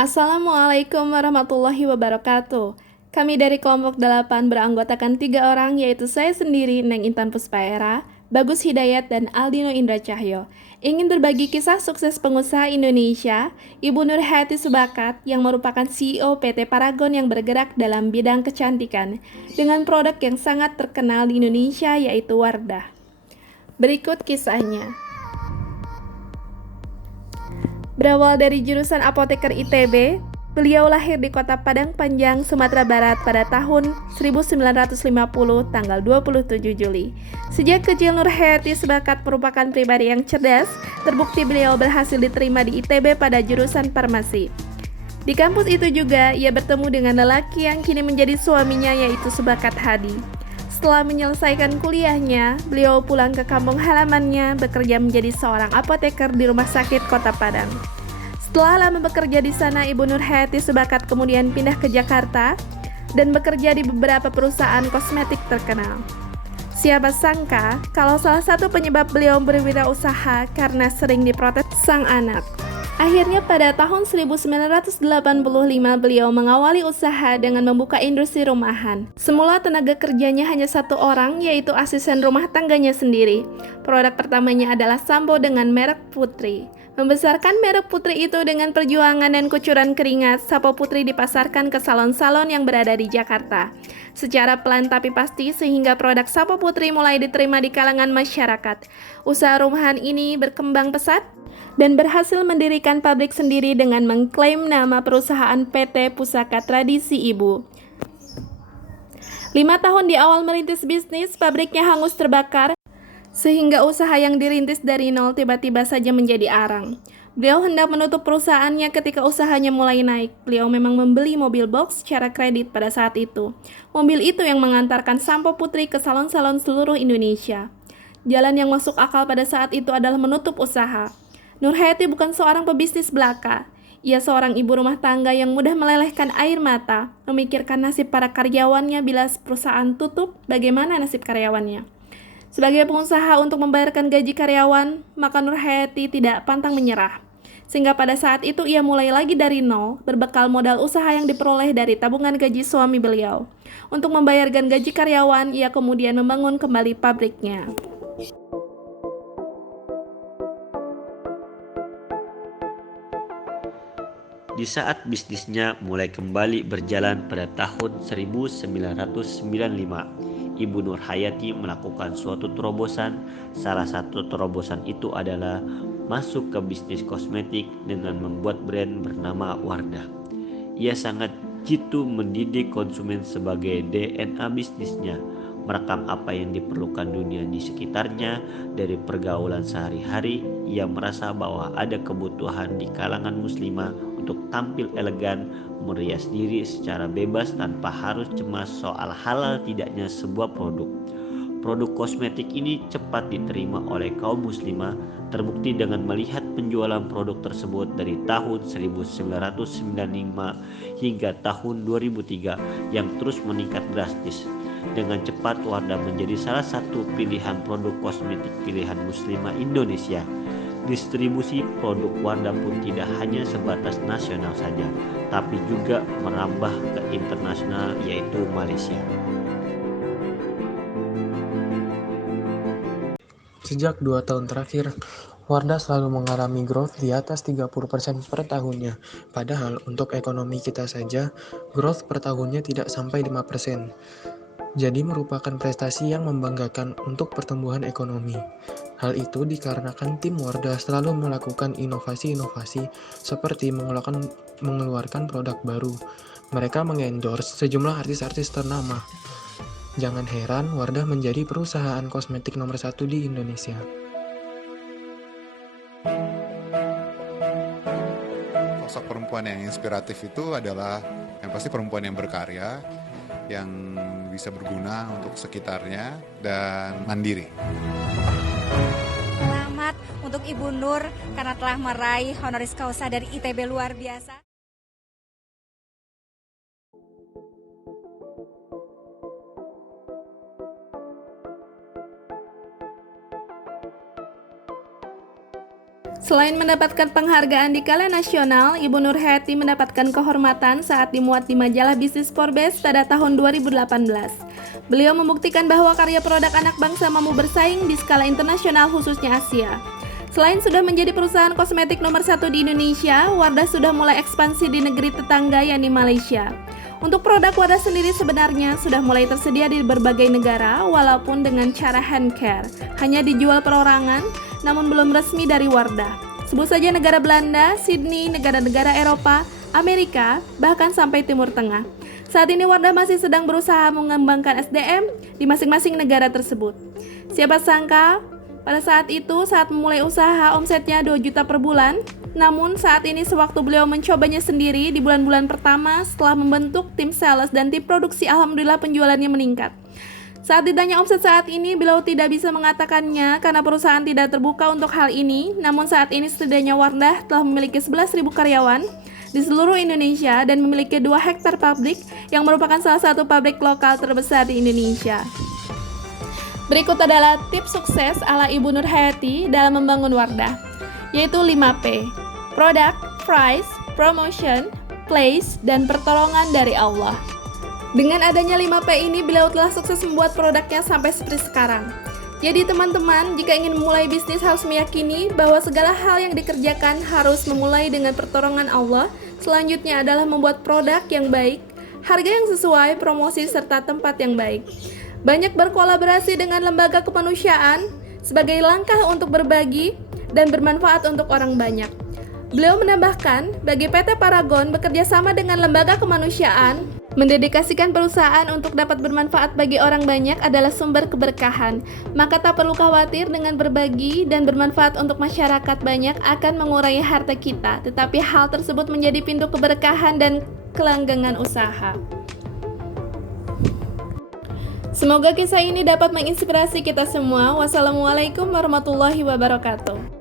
Assalamualaikum warahmatullahi wabarakatuh. Kami dari kelompok 8 beranggotakan 3 orang, yaitu saya sendiri, Neng Intan Puspaera, Bagus Hidayat, dan Aldino Indra Cahyo. Ingin berbagi kisah sukses pengusaha Indonesia, Ibu Nurhayati Subakat, yang merupakan CEO PT Paragon yang bergerak dalam bidang kecantikan, dengan produk yang sangat terkenal di Indonesia, yaitu Wardah. Berikut kisahnya. Berawal dari jurusan apoteker ITB, beliau lahir di kota Padang Panjang, Sumatera Barat pada tahun 1950 tanggal 27 Juli. Sejak kecil Nurhayati Subakat merupakan pribadi yang cerdas, terbukti beliau berhasil diterima di ITB pada jurusan farmasi. Di kampus itu juga ia bertemu dengan lelaki yang kini menjadi suaminya, yaitu Subakat Hadi. Setelah menyelesaikan kuliahnya, beliau pulang ke kampung halamannya bekerja menjadi seorang apoteker di Rumah Sakit Kota Padang. Setelah lama bekerja di sana, Ibu Nurhayati Subakat kemudian pindah ke Jakarta dan bekerja di beberapa perusahaan kosmetik terkenal. Siapa sangka kalau salah satu penyebab beliau berwirausaha karena sering diprotes sang anak. Akhirnya pada tahun 1985 beliau mengawali usaha dengan membuka industri rumahan. Semula tenaga kerjanya hanya 1 orang, yaitu asisten rumah tangganya sendiri. Produk pertamanya adalah sampo dengan merek Putri. Membesarkan merek Putri itu dengan perjuangan dan kucuran keringat, Sampo Putri dipasarkan ke salon-salon yang berada di Jakarta. Secara pelan tapi pasti, sehingga produk Sampo Putri mulai diterima di kalangan masyarakat. Usaha rumahan ini berkembang pesat dan berhasil mendirikan pabrik sendiri dengan mengklaim nama perusahaan PT Pusaka Tradisi Ibu. 5 tahun di awal merintis bisnis, pabriknya hangus terbakar, sehingga usaha yang dirintis dari nol tiba-tiba saja menjadi arang. Beliau hendak menutup perusahaannya ketika usahanya mulai naik. Beliau memang membeli mobil box secara kredit pada saat itu. Mobil itu yang mengantarkan Sampo Putri ke salon-salon seluruh Indonesia. Jalan yang masuk akal pada saat itu adalah menutup usaha. Nurhayati bukan seorang pebisnis belaka. Ia seorang ibu rumah tangga yang mudah melelehkan air mata, memikirkan nasib para karyawannya bila perusahaan tutup, bagaimana nasib karyawannya. Sebagai pengusaha untuk membayarkan gaji karyawan, maka Nurhayati tidak pantang menyerah. Sehingga pada saat itu ia mulai lagi dari nol, berbekal modal usaha yang diperoleh dari tabungan gaji suami beliau. Untuk membayarkan gaji karyawan, ia kemudian membangun kembali pabriknya. Di saat bisnisnya mulai kembali berjalan pada tahun 1995, Ibu Nurhayati melakukan suatu terobosan. Salah satu terobosan itu adalah masuk ke bisnis kosmetik dengan membuat brand bernama Wardah. Ia sangat jitu mendidik konsumen sebagai DNA bisnisnya, merekam apa yang diperlukan dunia di sekitarnya. Dari pergaulan sehari-hari, ia merasa bahwa ada kebutuhan di kalangan muslimah untuk tampil elegan, merias diri secara bebas tanpa harus cemas soal halal tidaknya sebuah produk. Produk kosmetik ini cepat diterima oleh kaum muslimah, terbukti dengan melihat penjualan produk tersebut dari tahun 1995 hingga tahun 2003 yang terus meningkat drastis. Dengan cepat Wardah menjadi salah satu pilihan produk kosmetik pilihan muslimah Indonesia. Distribusi produk Wardah pun tidak hanya sebatas nasional saja, tapi juga merambah ke internasional, yaitu Malaysia. Sejak 2 tahun terakhir, Wardah selalu mengalami growth di atas 30% per tahunnya. Padahal untuk ekonomi kita saja, growth per tahunnya tidak sampai 5%. Jadi merupakan prestasi yang membanggakan untuk pertumbuhan ekonomi. Hal itu dikarenakan tim Wardah selalu melakukan inovasi-inovasi seperti mengeluarkan produk baru. Mereka mengendorse sejumlah artis-artis ternama. Jangan heran Wardah menjadi perusahaan kosmetik nomor 1 di Indonesia. Sosok perempuan yang inspiratif itu adalah yang pasti perempuan yang berkarya, yang bisa berguna untuk sekitarnya dan mandiri. Selamat untuk Ibu Nur karena telah meraih honoris causa dari ITB luar biasa. Selain mendapatkan penghargaan di kala nasional, Ibu Nur Hayati mendapatkan kehormatan saat dimuat di majalah Bisnis Forbes pada tahun 2018. Beliau membuktikan bahwa karya produk anak bangsa mampu bersaing di skala internasional khususnya Asia. Selain sudah menjadi perusahaan kosmetik nomor 1 di Indonesia, Wardah sudah mulai ekspansi di negeri tetangga yakni Malaysia. Untuk produk Wardah sendiri sebenarnya sudah mulai tersedia di berbagai negara walaupun dengan cara hand care. Hanya dijual perorangan, namun belum resmi dari Wardah. Sebut saja negara Belanda, Sydney, negara-negara Eropa, Amerika, bahkan sampai Timur Tengah. Saat ini Wardah masih sedang berusaha mengembangkan SDM di masing-masing negara tersebut. Siapa sangka pada saat itu, saat memulai usaha, omsetnya 2 juta per bulan. Namun saat ini sewaktu beliau mencobanya sendiri di bulan-bulan pertama setelah membentuk tim sales dan tim produksi, alhamdulillah penjualannya meningkat. Saat ditanya omset saat ini, beliau tidak bisa mengatakannya karena perusahaan tidak terbuka untuk hal ini. Namun saat ini setidaknya Wardah telah memiliki 11.000 karyawan di seluruh Indonesia dan memiliki 2 hektar pabrik yang merupakan salah satu pabrik lokal terbesar di Indonesia. Berikut adalah tips sukses ala Ibu Nur Hayati dalam membangun Wardah, yaitu 5P: Product, Price, Promotion, Place, dan pertolongan dari Allah. Dengan adanya 5P ini, beliau telah sukses membuat produknya sampai seperti sekarang. Jadi teman-teman, jika ingin memulai bisnis harus meyakini bahwa segala hal yang dikerjakan harus memulai dengan pertolongan Allah. Selanjutnya adalah membuat produk yang baik, harga yang sesuai, promosi, serta tempat yang baik. Banyak berkolaborasi dengan lembaga kemanusiaan sebagai langkah untuk berbagi dan bermanfaat untuk orang banyak. Beliau menambahkan, bagi PT Paragon bekerja sama dengan lembaga kemanusiaan, mendedikasikan perusahaan untuk dapat bermanfaat bagi orang banyak adalah sumber keberkahan. Maka tak perlu khawatir dengan berbagi dan bermanfaat untuk masyarakat banyak akan mengurangi harta kita, tetapi hal tersebut menjadi pintu keberkahan dan kelanggengan usaha. Semoga kisah ini dapat menginspirasi kita semua. Wassalamualaikum warahmatullahi wabarakatuh.